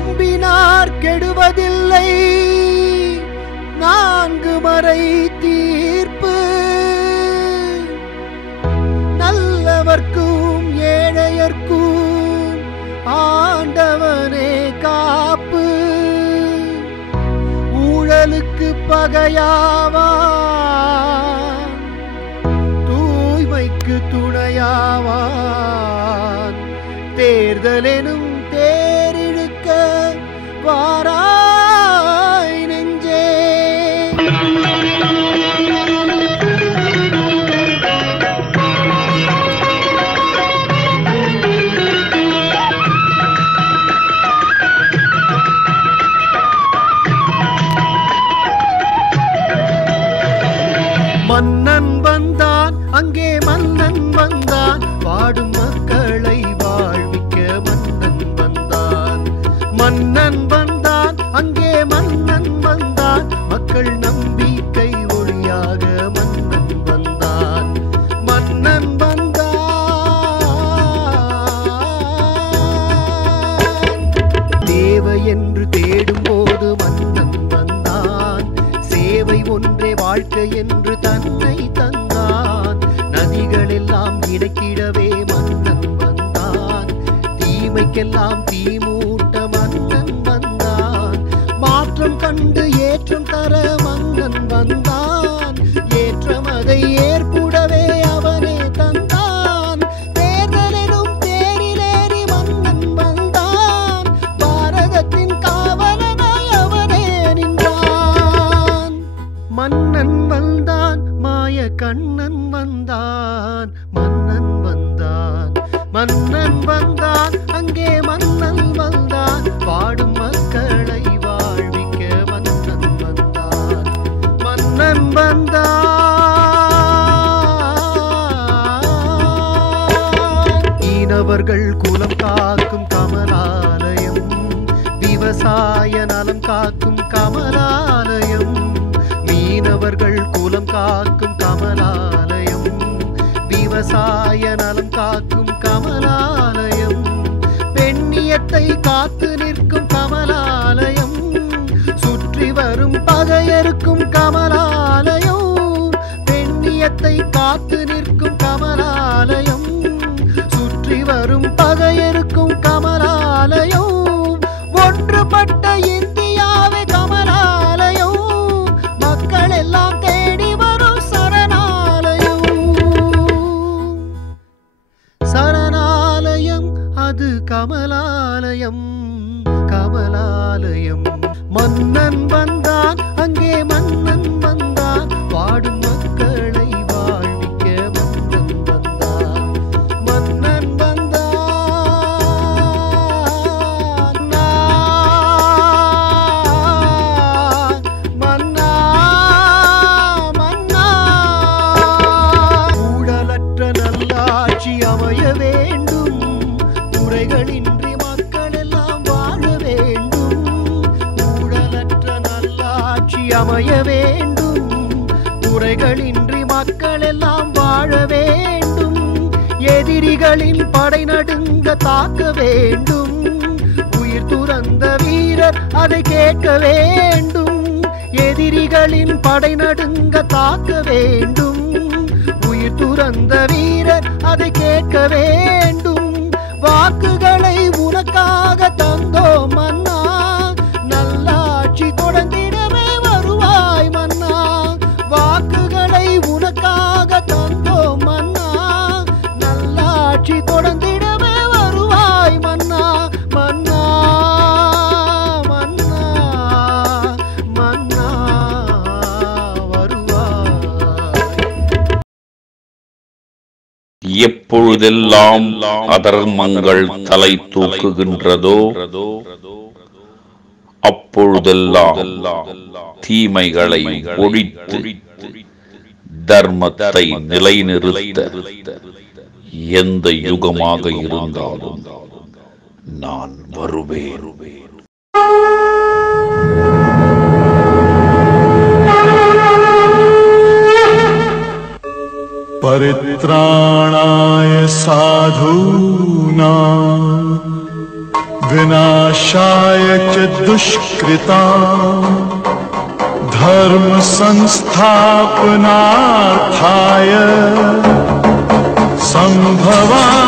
நம்பினார் கெடுவதில்லை நான்கு மறை தீர்ப்பு. நல்லவர்க்கும் ஏழையர்க்கும் ஆண்டவனே காப்பு. ஊழலுக்கு பகையாவான், தூய்மைக்கு துணையாவான். தேர்தலெனும் தேரிழுக்க வாராய் நெஞ்சே. மன்னன் வந்தான், அங்கே மன்னன் வந்தான், வாடும் மக்களை வாழ்விக்க மன்னன் வந்தான். மன்னன் வந்தான், அங்கே மன்னன் வந்தான், மக்கள் நம்பிக்கை ஒளியாக மன்னன் வந்தான். மன்னன் வந்தான். தேவை என்று தேடும் போது மன்னன் வந்தான். சேவை ஒன்றே வாழ்க்கை என்று தன்னை தந்தான். நதிகள் எல்லாம் இணைக்கிடவே மன்னன் வந்தான். தீமைக்கெல்லாம் தீமூட்ட மன்னன் வந்தான். மாற்றம் கண்டு ஏற்றம் தர மன்னன் வந்தான். ஏற்றம் அதை ஏற்புடவே அவனே தந்தான். தேர்தலிலும் தேரிலேறி மன்னன் வந்தான். பாரதத்தின் காவலனாய் அவனே நின்றான். மன்னன் வந்தான், மாய கண்ணன் வந்தான். மன்னன் வந்தான், மன்னன் வந்தான், அங்கே மன்னன் வந்தான். பாடும் மக்களை வாழ்விக்க மன்னன் வந்தான். மன்னன் வந்தான். ஈனவர்கள் குலம் காக்கும் கமலாலயம், விவசாய நலம் காக்கும் கமலாலயம். மீனவர்கள் குலம் காக்கும் கமலாலயம், விவசாய நலம் காக்கும் கமலாலயம். பெண்ணியத்தை காத்து நிற்கும் கமலாலயம், சுற்றி வரும் பகையருக்கும் கமலாலயம். பெண்ணியத்தை காத்து நிற்கும் கமலாலயம், சுற்றி வரும் பகையருக்கும் கமலாலயம். ஒன்றுபட்ட இந்தியாவே கமலாலயம், மக்கள் எல்லாம் தேடி வரும் சரணாலயம். சரணாலயம் அது கமலாலயம், கமலாலயம். மன்னன் வந்தான், அங்கே மன்னன் வந்தான். வாடும் மக்களை வாழ்விக்க மன்னன் வந்தான். மன்னன் வந்தான். மன்னா மன்னா. ஊழலற்ற நல்லாட்சி அமைய வேண்டும், குறைகளின்றி மக்கள் எல்லாம் வாழ வேண்டும். ஊழலற்ற நல்லாட்சி அமைய வேண்டும், குறைகளின்றி மக்கள் எல்லாம் வாழ வேண்டும். எதிரிகளின் படை நடுங்க தாக்க வேண்டும், உயிர் துறந்த வீரர் அதை கேட்க வேண்டும். எதிரிகளின் படை நடுங்க தாக்க வேண்டும், உயிர் துறந்த வீரர் அதை கேட்க வேண்டும். வாக்குகளை உனக்காக தந்தோம் மன்னா, நல்லாட்சி தொடர்ந்திடவே வருவாய் மன்னா. வாக்குகளை உனக்காக தந்தோம் மன்னா, நல்லாட்சி தொடர்ந்திடவே வருவாய் மன்னா. மன்னா மன்னா மன்னா வருவாய். எப்பொழுதெல்லாம் அதர்மங்கள் தலை தூக்குகின்றதோ அப்பொழுதெல்லாம் தீமைகளை ஒழித்து தர்மத்தை நிலைநிறுத்த எந்த யுகமாக இருந்தாலும் நான் வருவேன். परित्राणाय साधूनां विनाशाय च दुष्कृताम् धर्म संस्थापनार्थाय संभवामि